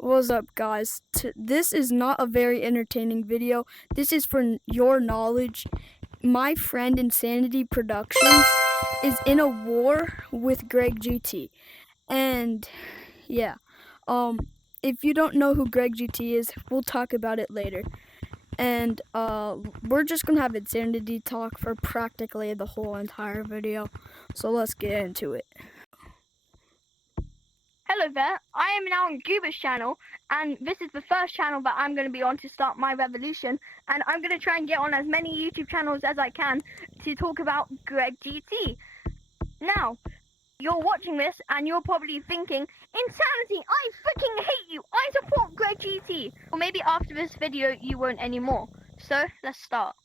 What's up, guys? This is not a very entertaining video. This is for your knowledge. My friend Insanity Productions is in a war with Greg GT. And yeah, if you don't know who Greg GT is, we'll talk about it later. And we're just gonna have Insanity talk for practically the whole entire video. So let's get into it. Hello there, I am now on Goober's channel, and this is the first channel that I'm going to be on to start my revolution, and I'm going to try and get on as many YouTube channels as I can to talk about Greg GT. Now, you're watching this and you're probably thinking, Insanity, I freaking hate you, I support Greg GT. Or maybe after this video you won't anymore. So, let's start.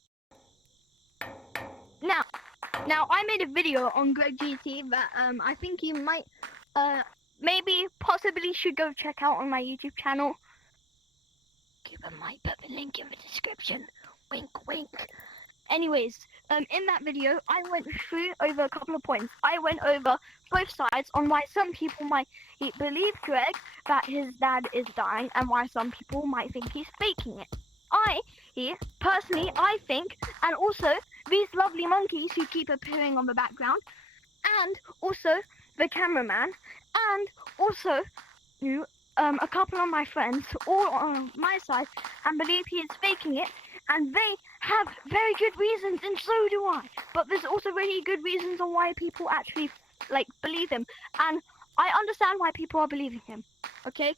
Now I made a video on Greg GT that I think you might maybe possibly should go check out on my YouTube channel. Goober might put the link in the description. Wink wink. Anyways, in that video I went through over a couple of points. I went over both sides on why some people might believe Greg that his dad is dying and why some people might think he's faking it. Personally, I think, and also these lovely monkeys who keep appearing on the background, and also the cameraman, and also a couple of my friends, all on my side, and believe he is faking it, and they have very good reasons, and so do I. But there's also really good reasons on why people actually believe him, and I understand why people are believing him. Okay,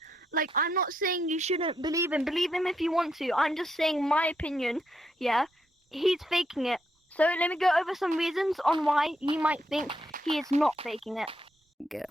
I'm not saying you shouldn't believe him if you want to. I'm just saying my opinion. Yeah, he's faking it. So let me go over some reasons on why you might think he is not faking it. Go.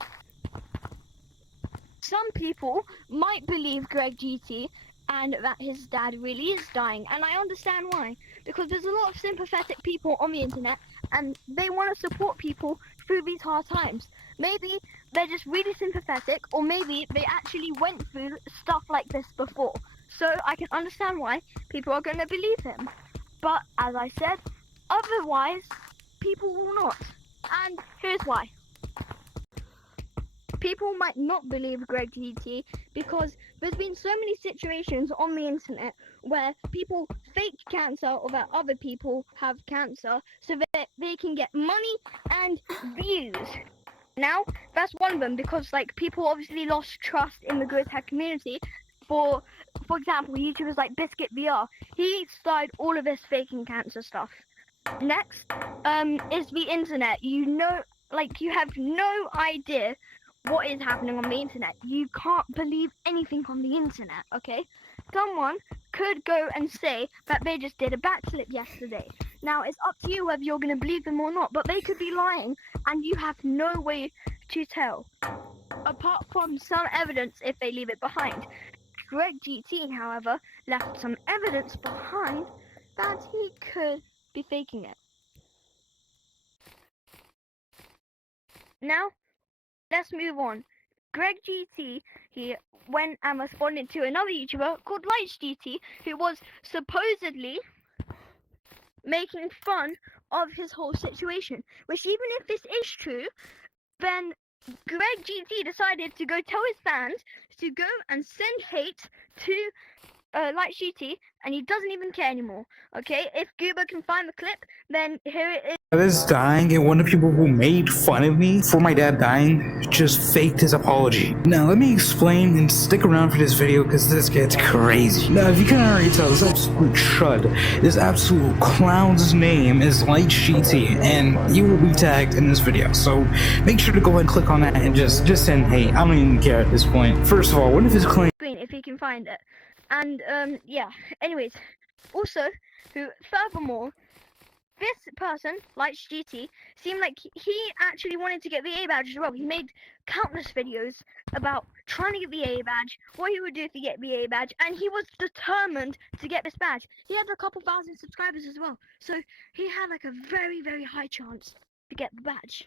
Some people might believe Greg GT and that his dad really is dying, and I understand why, because there's a lot of sympathetic people on the internet and they want to support people through these hard times. Maybe they're just really sympathetic, or maybe they actually went through stuff like this before, so I can understand why people are going to believe him. But as I said, otherwise people will not, and here's why. People might not believe Greg GT because there's been so many situations on the internet where people fake cancer or that other people have cancer so that they can get money and views. Now, that's one of them, because people obviously lost trust in the Growth Hack community. For example, YouTubers like Biscuit VR, he started all of this faking cancer stuff. Next, is the internet. You have no idea what is happening on the internet. You can't believe anything on the internet, okay? Someone could go and say that they just did a backflip yesterday. Now, it's up to you whether you're going to believe them or not, but they could be lying, and you have no way to tell, apart from some evidence if they leave it behind. Greg GT, however, left some evidence behind that he could be faking it. Now, let's move on. Greg GT, he went and responded to another YouTuber called Lights GT, who was supposedly making fun of his whole situation. Which, even if this is true, then Greg GT decided to go tell his fans to go and send hate to Lights GT, and he doesn't even care anymore. Okay, if Goober can find the clip, then here it is. I was dying, and one of the people who made fun of me for my dad dying just faked his apology. Now let me explain, and stick around for this video because this gets crazy. Now if you can already tell, this absolute chud, this absolute clown's name is Lights GT, and he will be tagged in this video. So make sure to go ahead and click on that and just send hate. I don't even care at this point. First of all, what if his claim? If he can find it. And yeah, anyways, also, furthermore, this person, Lights GT, seemed like he actually wanted to get the A badge as well. He made countless videos about trying to get the A badge, what he would do if he get the A badge, and he was determined to get this badge. He had a couple thousand subscribers as well, so he had a very, very high chance to get the badge.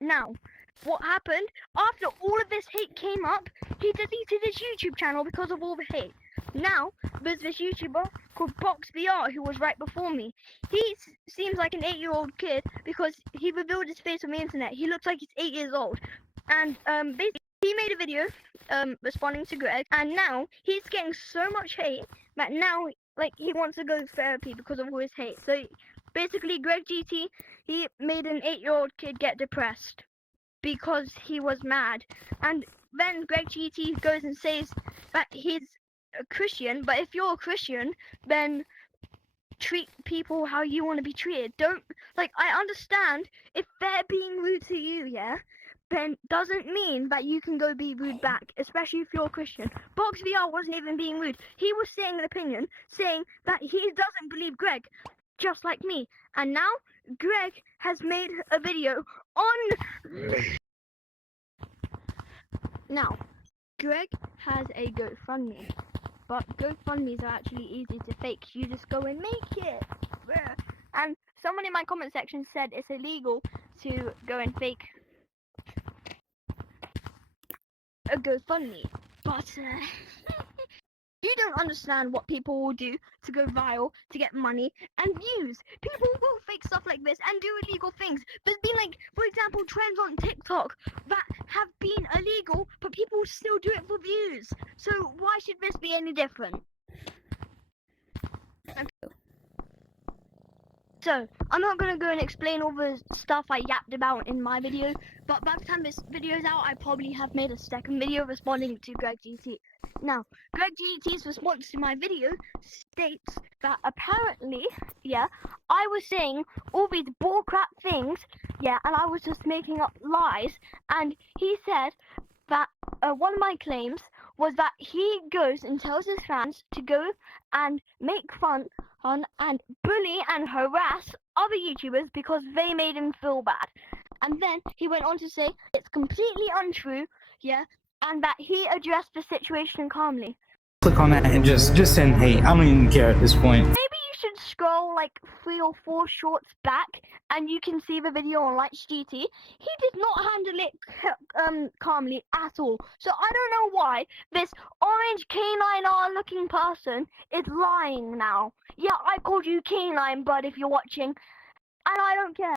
Now, what happened after all of this hate came up? He deleted his YouTube channel because of all the hate. Now, there's this YouTuber called Box VR who was right before me. He seems like an 8-year-old kid because he revealed his face on the internet. He looks like he's 8 years old. And basically he made a video responding to Greg, and now he's getting so much hate that now like he wants to go to therapy because of all his hate. So basically, Greg GT, he made an 8-year-old kid get depressed because he was mad, and then Greg GT goes and says that he's a Christian, but if you're a Christian, then treat people how you want to be treated. Don't, like, I understand if they're being rude to you, yeah, then doesn't mean that you can go be rude back, especially if you're a Christian. Box VR wasn't even being rude. He was saying an opinion, saying that he doesn't believe Greg, just like me. And now Greg has made a video on... Now, Greg has a GoFundMe, but GoFundMes are actually easy to fake. You just go and make it. And someone in my comment section said it's illegal to go and fake a GoFundMe, but you don't understand what people will do to go viral, to get money and views. People will fake stuff like this and do illegal things. There's been, like, for example, trends on TikTok that have been illegal, but people still do it for views. So why should this be any different? So, I'm not going to go and explain all the stuff I yapped about in my video, but by the time this video is out, I probably have made a second video responding to Greg GT. Now, Greg GT's response to my video states that apparently, yeah, I was saying all these bullcrap things, yeah, and I was just making up lies, and he said that one of my claims was that he goes and tells his fans to go and make fun and bully and harass other YouTubers because they made him feel bad. And then he went on to say it's completely untrue, yeah, and that he addressed the situation calmly. Click on that and just send hate. I don't even care at this point. Maybe you should scroll like 3 or 4 shorts back and you can see the video on Lights GT. He did not handle it calmly at all. So I don't know why this orange canine looking person is lying now. Yeah, I called you canine, bud, if you're watching. And I don't care.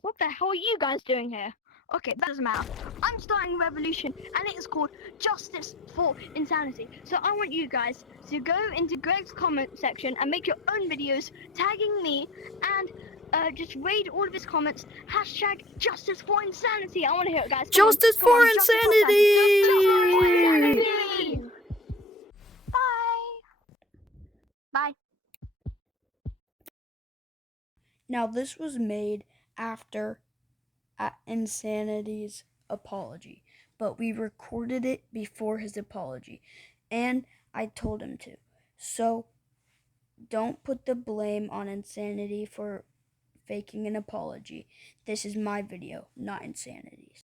What the hell are you guys doing here? Okay, that doesn't matter. I'm starting a revolution, and it is called Justice for Insanity. So I want you guys to go into Greg's comment section and make your own videos tagging me, and just read all of his comments. Hashtag Justice for Insanity. I want to hear it, guys. Justice for insanity! Justice for insanity! Bye. Bye. Now, this was made after Insanity's apology, but we recorded it before his apology, and I told him to. So, don't put the blame on Insanity for faking an apology. This is my video, not Insanity's.